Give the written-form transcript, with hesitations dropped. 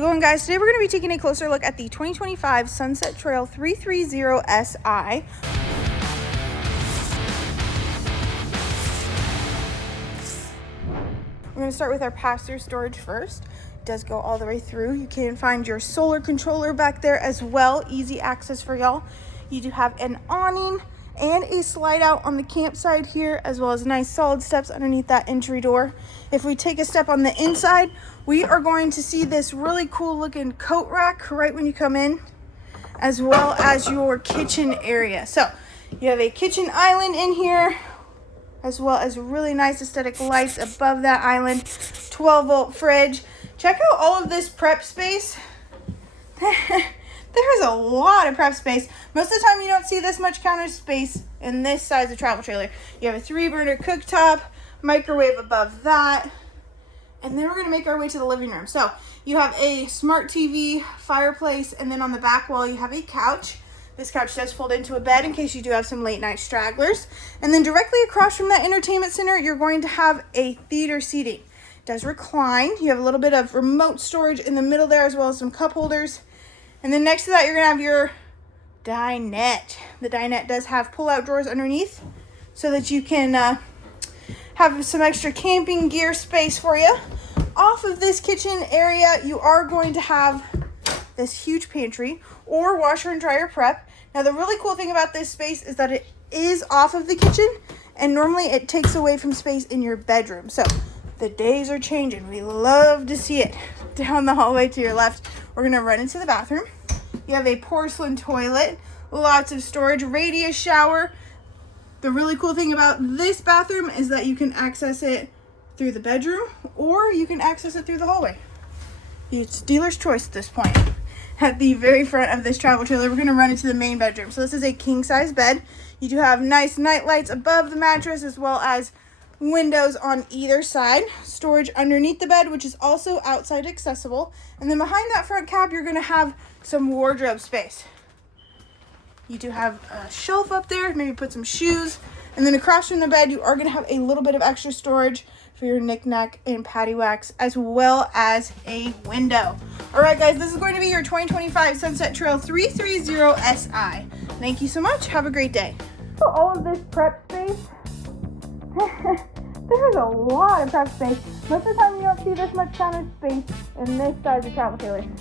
Going, guys, today we're going to be taking a closer look at the 2025 Sunset Trail 330SI. We're going to start with our pass-through storage first. It does go all the way through. You can find your solar controller back there as well. Easy access for y'all. You do have an awning and a slide out on the campsite here, as well as nice solid steps underneath that entry door. If we take a step on the inside, we are going to see this really cool looking coat rack right when you come in, as well as your kitchen area. So you have a kitchen island in here, as well as really nice aesthetic lights above that island, 12-volt fridge. Check out all of this prep space. There's a lot of prep space. Most of the time you don't see this much counter space in this size of travel trailer. You have a 3-burner cooktop, microwave above that, and then we're gonna make our way to the living room. So you have a smart TV, fireplace, and then on the back wall you have a couch. This couch does fold into a bed in case you do have some late night stragglers. And then directly across from that entertainment center, you're going to have a theater seating. It does recline. You have a little bit of remote storage in the middle there, as well as some cup holders. And then next to that, you're gonna have your dinette. The dinette does have pull-out drawers underneath so that you can have some extra camping gear space for you. Off of this kitchen area, you are going to have this huge pantry or washer and dryer prep. Now, the really cool thing about this space is that it is off of the kitchen, and normally it takes away from space in your bedroom. So the days are changing. We love to see it. Down the hallway to your left, we're gonna run into the bathroom. You have a porcelain toilet, lots of storage, radius shower. The really cool thing about this bathroom is that you can access it through the bedroom or you can access it through the hallway. It's dealer's choice at this point. At the very front of this travel trailer, we're gonna run into the main bedroom. So this is a king size bed. You do have nice night lights above the mattress, as well as windows on either side. Storage underneath the bed, which is also outside accessible. And then behind that front cab, you're gonna have some wardrobe space. You do have a shelf up there, maybe put some shoes. And then across from the bed, you are gonna have a little bit of extra storage for your knickknack and paddywhacks, as well as a window. All right, guys, this is going to be your 2025 Sunset Trail 330SI. Thank you so much. Have a great day. For all of this prep space, there's a lot of prep space. Most of the time you don't see this much counter space in this size of travel trailer.